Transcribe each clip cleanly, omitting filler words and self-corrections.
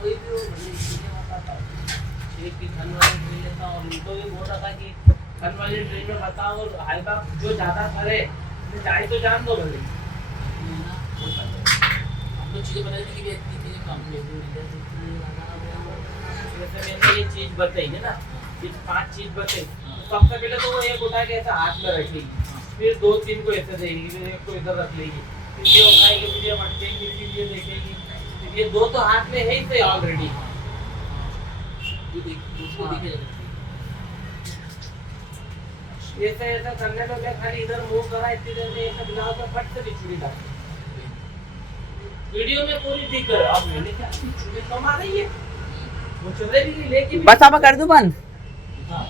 कोई भी हो भले इसलिए बताता हूँ एक की खन वाली ट्रेन लेता हूँ। और उनको भी बोल रहा था कि खन वाली ट्रेन में बताओ और हल्का जो ज़्यादा करे चाहे तो जान दो भले ना वो कर दो। हम लोग चीज़ें बताई थी कि व्यक्ति के काम में जैसे मैंने ये चीज़ बताई है ना, ये 5 चीज़ बताई। सबसे पहले तो वो एक उठा के ऐसा हाथ में रखेगी, फिर 2-3 को ऐसे देगी, फिर एक को इधर रख लेगी, फिर ये उठाएगी, फिर ये मटकेगी, फिर ये देखेगी। फिर ये 2 तो हाथ में है ही थे ऑलरेडी। ऐसा ऐसा करने में क्या खाली इधर मूव करा इतनी देर में ऐसा बिना तो फट से बिछुड़ी डाल। वीडियो में पूरी दिख है। अब मैंने क्या बिछुड़ी कम आ रही है, वो चले भी लेके बस अब कर दूं बंद। हाँ।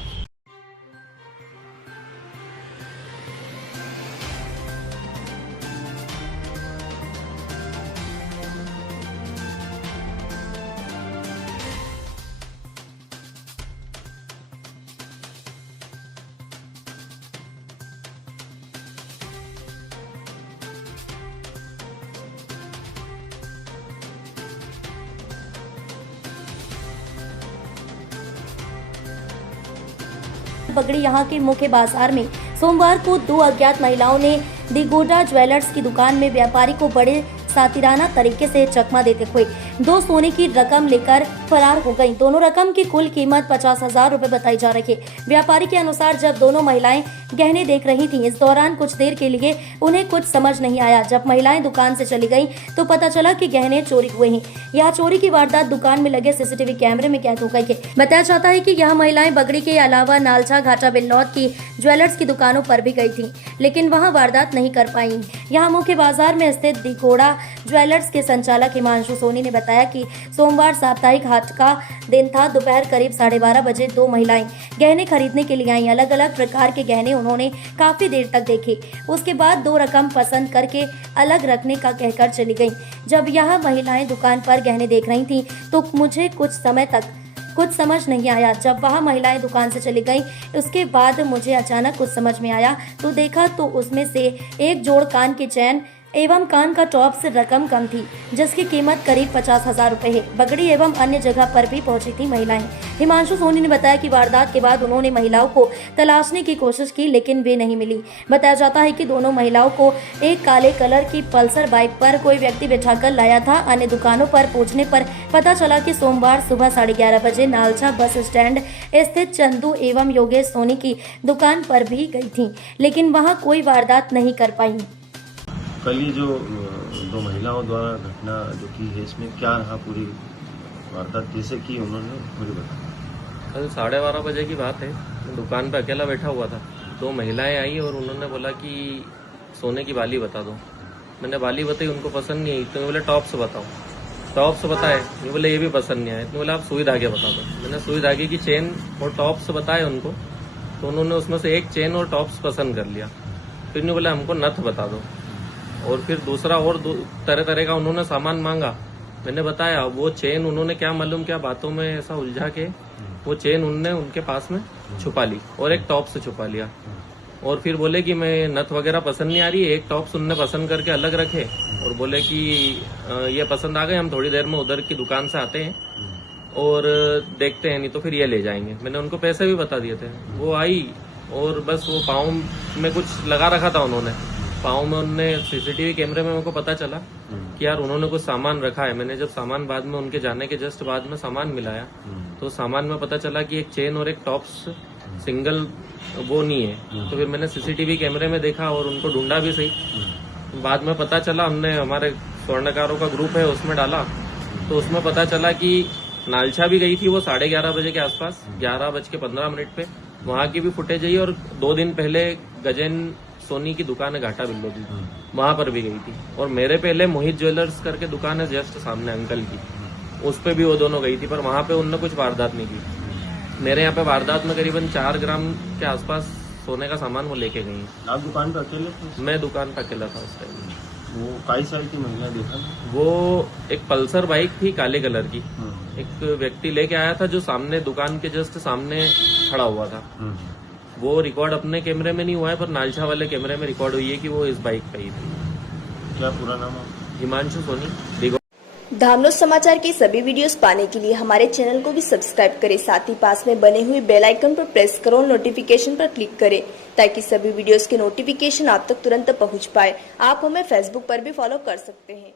पकड़ी यहाँ के मुख्य बाजार में सोमवार को 2 अज्ञात महिलाओं ने दिगोडा ज्वेलर्स की दुकान में व्यापारी को बड़े सातिराना तरीके से चकमा देते हुए 2 सोने की रकम लेकर फरार हो गईं। दोनों रकम की कुल कीमत 50,000 रुपए बताई जा रही है। व्यापारी के अनुसार जब दोनों महिलाएं गहने देख रही थीं, इस दौरान कुछ देर के लिए उन्हें कुछ समझ नहीं आया। जब महिलाएं दुकान से चली गईं, तो पता चला कि गहने चोरी हुए हैं। यह चोरी की वारदात दुकान में लगे सीसीटीवी कैमरे में कैद हो गई है। बताया जाता है कि यह महिलाएं बगड़ी के अलावा नालछा, घाटा बिल्नौद की ज्वेलर्स की दुकानों पर भी गई थी, लेकिन वहां वारदात नहीं कर पाई। यहाँ मुख्य बाजार में स्थित दिगोड़ा ज्वेलर्स के संचालक हिमांशु सोनी ने बताया कि सोमवार साप्ताहिक हाट का दिन था। दोपहर करीब 12:30 बजे 2 महिलाएं गहने खरीदने के लिए आईं। अलग अलग प्रकार के गहने उन्होंने काफी देर तक देखे। उसके बाद 2 रकम पसंद करके अलग रखने का कहकर चली गईं। जब यह महिलाएं दुकान पर गहने देख रही थीं, तो मुझे कुछ समय तक कुछ समझ नहीं आया। जब वह महिलाएं दुकान से चली गईं, उसके बाद मुझे अचानक कुछ समझ में आया तो देखा तो उसमें से एक जोड़ कान की चैन एवं कान का टॉप से रकम कम थी, जिसकी कीमत करीब 50,000 रुपए है। बगड़ी एवं अन्य जगह पर भी पहुंची थी महिलाएं। हिमांशु सोनी ने बताया कि वारदात के बाद उन्होंने महिलाओं को तलाशने की कोशिश की, लेकिन वे नहीं मिली। बताया जाता है कि दोनों महिलाओं को एक काले कलर की पल्सर बाइक पर कोई व्यक्ति बिठाकर लाया था। अन्य दुकानों पर पूछने पर पता चला कि सोमवार सुबह 11:30 बजे नालछा बस स्टैंड स्थित चंदू एवं योगेश सोनी की दुकान पर भी गई थी, लेकिन वहाँ कोई वारदात नहीं कर पाई। कल ये जो 2 महिलाओं द्वारा घटना जो की है, इसमें क्या रहा, पूरी वारदात कैसे की उन्होंने पूरी बताया। कल 12:30 बजे की बात है। मैं दुकान पे अकेला बैठा हुआ था। 2 महिलाएं आई और उन्होंने बोला कि सोने की बाली बता दो। मैंने बाली बताई, उनको पसंद नहीं आई तो बोले टॉप्स बताओ। टॉप्स बताए, ये बोले ये भी पसंद नहीं आए तो बोले आप सुई धागे बता दो। मैंने सुई धागे की चेन और टॉप्स बताए उनको, तो उन्होंने उसमें से एक चेन और टॉप्स पसंद कर लिया। फिर नहीं बोला हमको नथ बता दो, और फिर दूसरा और तरह तरह का उन्होंने सामान मांगा। मैंने बताया, वो चेन उन्होंने क्या मालूम क्या बातों में ऐसा उलझा के वो चेन उनने उनके पास में छुपा ली और एक टॉप से छुपा लिया। और फिर बोले कि मैं नथ वगैरह पसंद नहीं आ रही है, एक टॉप्स उनने पसंद करके अलग रखे और बोले कि ये पसंद आ गए, हम थोड़ी देर में उधर की दुकान से आते हैं और देखते हैं, नहीं तो फिर ये ले जाएंगे। मैंने उनको पैसे भी बता दिए थे। वो आई और बस वो पाँव में कुछ लगा रखा था उन्होंने, पाँव में उनने सीसीटीवी कैमरे में मेरे को पता चला कि यार उन्होंने कुछ सामान रखा है। मैंने जब सामान बाद में उनके जाने के जस्ट बाद में सामान मिलाया तो सामान में पता चला कि एक चेन और एक टॉप्स सिंगल वो नहीं है। तो फिर मैंने सीसीटीवी कैमरे में देखा और उनको ढूंढा भी सही। बाद में पता चला, हमने हमारे स्वर्णकारों का ग्रुप है उसमें डाला तो उसमें पता चला कि नालछा भी गई थी वो 11:30 बजे के आसपास, 11:15 पे। वहाँ की भी फुटेज आई और 2 दिन पहले गजेन सोनी की दुकान है घाटा बिल्लो की, वहां पर भी गई थी। और मेरे पहले मोहित ज्वेलर्स करके दुकान है जस्ट सामने अंकल की, उस पे भी वो दोनों गई थी, पर वहां पे उनने कुछ वारदात नहीं की। मेरे यहाँ पे वारदात में करीबन 4 ग्राम के आसपास सोने का सामान वो लेके गई। आप दुकान पे अकेले थे? मैं दुकान पे अकेला था उस टाइम। वो कई साल की महिला देखा ना? वो एक पल्सर बाइक थी काले कलर की, एक व्यक्ति लेके आया था जो सामने दुकान के जस्ट सामने खड़ा हुआ था। वो रिकॉर्ड अपने कैमरे में नहीं हुआ है, पर नालछा वाले कैमरे में रिकॉर्ड हुई है कि वो इस बाइक पे ही थी। क्या पूरा नाम है? हिमांशु सोनी। धामनोद समाचार के सभी वीडियोस पाने के लिए हमारे चैनल को भी सब्सक्राइब करें, साथ ही पास में बने हुए बेल आइकन पर प्रेस करो और नोटिफिकेशन पर क्लिक करें ताकि सभी वीडियोस के नोटिफिकेशन आप तक तुरंत पहुंच पाए। आप हमें फेसबुक पर भी फॉलो कर सकते हैं।